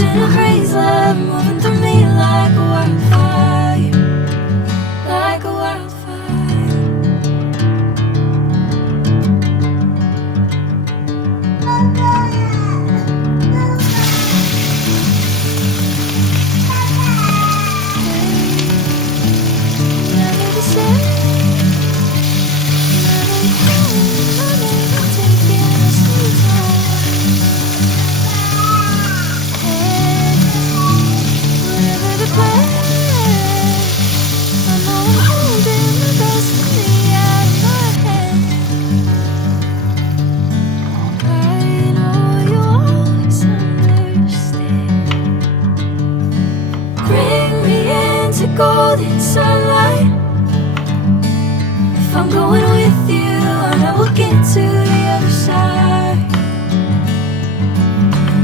Catching a crazy love moving through me like a wildfire, like a wildfire. Never the same, never taking a sweet time. Whatever the plan, I know I'm holding the best of me out of my hand. I know you always understand. Bring me into golden sunlight. If I'm going with you, I know we'll get to the other side.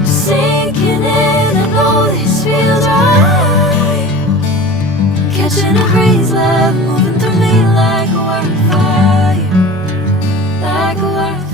Sinking in, I know this feels right. Catching a crazy love moving through me like a wildfire, like a wildfire.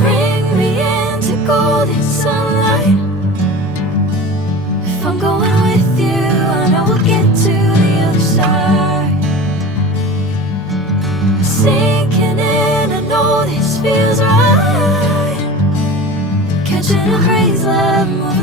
Bring me into golden sunlight. If I'm going with you, I know we'll get to the other side. Sinking in, I know this feels right. Catching a crazy love moving